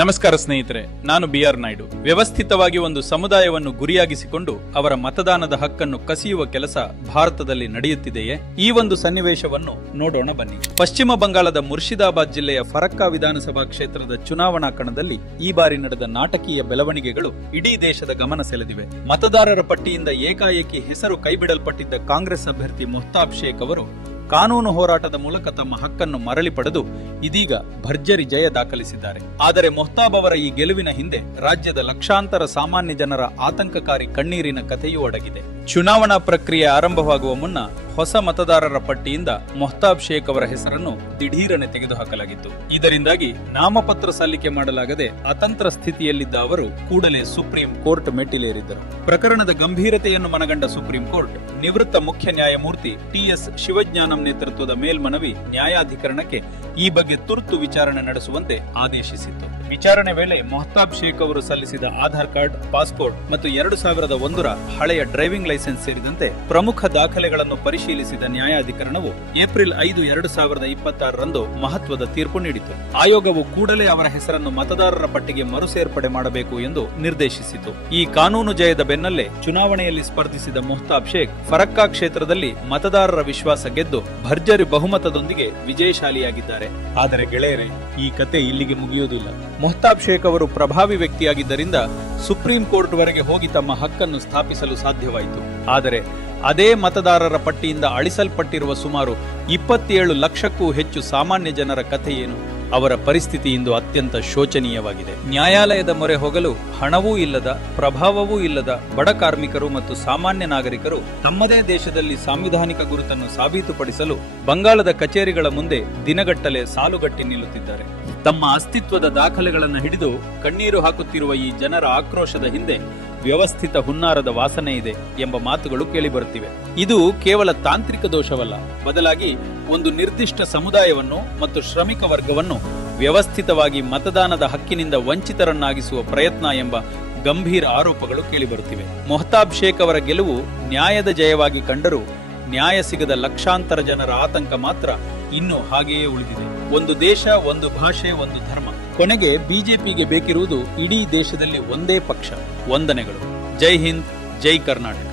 ನಮಸ್ಕಾರ ಸ್ನೇಹಿತರೆ, ನಾನು BR ನಾಯ್ಡು. ವ್ಯವಸ್ಥಿತವಾಗಿ ಒಂದು ಸಮುದಾಯವನ್ನು ಗುರಿಯಾಗಿಸಿಕೊಂಡು ಅವರ ಮತದಾನದ ಹಕ್ಕನ್ನು ಕಸಿಯುವ ಕೆಲಸ ಭಾರತದಲ್ಲಿ ನಡೆಯುತ್ತಿದೆಯೇ? ಈ ಒಂದು ಸನ್ನಿವೇಶವನ್ನು ನೋಡೋಣ ಬನ್ನಿ. ಪಶ್ಚಿಮ ಬಂಗಾಳದ ಮುರ್ಷಿದಾಬಾದ್ ಜಿಲ್ಲೆಯ ಫರಕ್ಕಾ ವಿಧಾನಸಭಾ ಕ್ಷೇತ್ರದ ಚುನಾವಣಾ ಕಣದಲ್ಲಿ ಈ ಬಾರಿ ನಡೆದ ನಾಟಕೀಯ ಬೆಳವಣಿಗೆಗಳು ಇಡೀ ದೇಶದ ಗಮನ ಸೆಳೆದಿವೆ. ಮತದಾರರ ಪಟ್ಟಿಯಿಂದ ಏಕಾಏಕಿ ಹೆಸರು ಕೈಬಿಡಲ್ಪಟ್ಟಿದ್ದ ಕಾಂಗ್ರೆಸ್ ಅಭ್ಯರ್ಥಿ ಮೊಹ್ತಾಬ್ ಶೇಖ್ ಅವರು ಕಾನೂನು ಹೋರಾಟದ ಮೂಲಕ ತಮ್ಮ ಹಕ್ಕನ್ನು ಮರಳಿ ಪಡೆದು ಇದೀಗ ಭರ್ಜರಿ ಜಯ ದಾಖಲಿಸಿದ್ದಾರೆ. ಆದರೆ ಮೊಹ್ತಾಬ್ ಅವರ ಈ ಗೆಲುವಿನ ಹಿಂದೆ ರಾಜ್ಯದ ಲಕ್ಷಾಂತರ ಸಾಮಾನ್ಯ ಜನರ ಆತಂಕಕಾರಿ ಕಣ್ಣೀರಿನ ಕಥೆಯೂ ಅಡಗಿದೆ. ಚುನಾವಣಾ ಪ್ರಕ್ರಿಯೆ ಆರಂಭವಾಗುವ ಮುನ್ನ ಹೊಸ ಮತದಾರರ ಪಟ್ಟಿಯಿಂದ ಮೊಹ್ತಾಬ್ ಶೇಖ್ ಅವರ ಹೆಸರನ್ನು ದಿಢೀರನೆ ತೆಗೆದುಹಾಕಲಾಗಿತ್ತು. ಇದರಿಂದಾಗಿ ನಾಮಪತ್ರ ಸಲ್ಲಿಕೆ ಮಾಡಲಾಗದೆ ಅತಂತ್ರ ಸ್ಥಿತಿಯಲ್ಲಿದ್ದ ಅವರು ಕೂಡಲೇ ಸುಪ್ರೀಂ ಕೋರ್ಟ್ ಮೆಟ್ಟಿಲೇರಿದ್ದರು. ಪ್ರಕರಣದ ಗಂಭೀರತೆಯನ್ನು ಮನಗಂಡ ಸುಪ್ರೀಂ ಕೋರ್ಟ್ ನಿವೃತ್ತ ಮುಖ್ಯ ನ್ಯಾಯಮೂರ್ತಿ TS ಶಿವಜ್ಞಾನಂ ನೇತೃತ್ವದ ಮೇಲ್ಮನವಿ ನ್ಯಾಯಾಧಿಕರಣಕ್ಕೆ ಈ ಬಗ್ಗೆ ತುರ್ತು ವಿಚಾರಣೆ ನಡೆಸುವಂತೆ ಆದೇಶಿಸಿತ್ತು. ವಿಚಾರಣೆ ವೇಳೆ ಮೊಹ್ತಾಬ್ ಶೇಖ್ ಅವರು ಸಲ್ಲಿಸಿದ ಆಧಾರ್ ಕಾರ್ಡ್, ಪಾಸ್ಪೋರ್ಟ್ ಮತ್ತು 2001ರ ಹಳೆಯ ಡ್ರೈವಿಂಗ್ ಲೈಸೆನ್ಸ್ ಸೇರಿದಂತೆ ಪ್ರಮುಖ ದಾಖಲೆಗಳನ್ನು ಪರಿಶೀಲಿಸಿದ ನ್ಯಾಯಾಧಿಕರಣವು ಏಪ್ರಿಲ್ 5, 2026ರಂದು ಮಹತ್ವದ ತೀರ್ಪು ನೀಡಿತು. ಆಯೋಗವು ಕೂಡಲೇ ಅವರ ಹೆಸರನ್ನು ಮತದಾರರ ಪಟ್ಟಿಗೆ ಮರುಸೇರ್ಪಡೆ ಮಾಡಬೇಕು ಎಂದು ನಿರ್ದೇಶಿಸಿತು. ಈ ಕಾನೂನು ಜಯದ ಬೆನ್ನಲ್ಲೇ ಚುನಾವಣೆಯಲ್ಲಿ ಸ್ಪರ್ಧಿಸಿದ ಮೊಹ್ತಾಬ್ ಶೇಖ್ ಫರಕ್ಕಾ ಕ್ಷೇತ್ರದಲ್ಲಿ ಮತದಾರರ ವಿಶ್ವಾಸ ಗೆದ್ದು ಭರ್ಜರಿ ಬಹುಮತದೊಂದಿಗೆ ವಿಜಯಶಾಲಿಯಾಗಿದ್ದಾರೆ. ಆದರೆ ಗೆಳೆಯರೇ, ಈ ಕತೆ ಇಲ್ಲಿಗೆ ಮುಗಿಯುವುದಿಲ್ಲ. ಮೊಹ್ತಾಬ್ ಶೇಖ್ ಅವರು ಪ್ರಭಾವಿ ವ್ಯಕ್ತಿಯಾಗಿದ್ದರಿಂದ ಸುಪ್ರೀಂ ಕೋರ್ಟ್ ವರೆಗೆ ಹೋಗಿ ತಮ್ಮ ಹಕ್ಕನ್ನು ಸ್ಥಾಪಿಸಲು ಸಾಧ್ಯವಾಯಿತು. ಆದರೆ ಅದೇ ಮತದಾರರ ಪಟ್ಟಿಯಿಂದ ಅಳಿಸಲ್ಪಟ್ಟಿರುವ ಸುಮಾರು 27 ಲಕ್ಷಕ್ಕೂ ಹೆಚ್ಚು ಸಾಮಾನ್ಯ ಜನರ ಕಥೆ ಏನು? ಅವರ ಪರಿಸ್ಥಿತಿ ಇಂದು ಅತ್ಯಂತ ಶೋಚನೀಯವಾಗಿದೆ. ನ್ಯಾಯಾಲಯದ ಮೊರೆ ಹೋಗಲು ಹಣವೂ ಇಲ್ಲದ, ಪ್ರಭಾವವೂ ಇಲ್ಲದ ಬಡ ಕಾರ್ಮಿಕರು ಮತ್ತು ಸಾಮಾನ್ಯ ನಾಗರಿಕರು ತಮ್ಮದೇ ದೇಶದಲ್ಲಿ ಸಾಂವಿಧಾನಿಕ ಗುರುತನ್ನು ಸಾಬೀತುಪಡಿಸಲು ಬಂಗಾಳದ ಕಚೇರಿಗಳ ಮುಂದೆ ದಿನಗಟ್ಟಲೆ ಸಾಲುಗಟ್ಟಿ ನಿಲ್ಲುತ್ತಿದ್ದಾರೆ. ತಮ್ಮ ಅಸ್ತಿತ್ವದ ದಾಖಲೆಗಳನ್ನು ಹಿಡಿದು ಕಣ್ಣೀರು ಹಾಕುತ್ತಿರುವ ಈ ಜನರ ಆಕ್ರೋಶದ ಹಿಂದೆ ವ್ಯವಸ್ಥಿತ ಹುನ್ನಾರದ ವಾಸನೆ ಇದೆ ಎಂಬ ಮಾತುಗಳು ಕೇಳಿಬರುತ್ತಿವೆ. ಇದು ಕೇವಲ ತಾಂತ್ರಿಕ ದೋಷವಲ್ಲ, ಬದಲಾಗಿ ಒಂದು ನಿರ್ದಿಷ್ಟ ಸಮುದಾಯವನ್ನು ಮತ್ತು ಶ್ರಮಿಕ ವರ್ಗವನ್ನು ವ್ಯವಸ್ಥಿತವಾಗಿ ಮತದಾನದ ಹಕ್ಕಿನಿಂದ ವಂಚಿತರನ್ನಾಗಿಸುವ ಪ್ರಯತ್ನ ಎಂಬ ಗಂಭೀರ ಆರೋಪಗಳು ಕೇಳಿಬರುತ್ತಿವೆ. ಮೊಹ್ತಾಬ್ ಶೇಖ್ ಅವರ ಗೆಲುವು ನ್ಯಾಯದ ಜಯವಾಗಿ ಕಂಡರೂ ನ್ಯಾಯ ಸಿಗದ ಲಕ್ಷಾಂತರ ಜನರ ಆತಂಕ ಮಾತ್ರ ಇನ್ನೂ ಹಾಗೆಯೇ ಉಳಿದಿದೆ. ಒಂದು ದೇಶ, ಒಂದು ಭಾಷೆ, ಒಂದು ಧರ್ಮ. ಕೊನೆಗೆ ಬಿಜೆಪಿಗೆ ಬೇಕಿರುವುದು ಇಡೀ ದೇಶದಲ್ಲಿ ಒಂದೇ ಪಕ್ಷ. ವಂದನೆಗಳು. ಜೈ ಹಿಂದ್, ಜೈ ಕರ್ನಾಟಕ.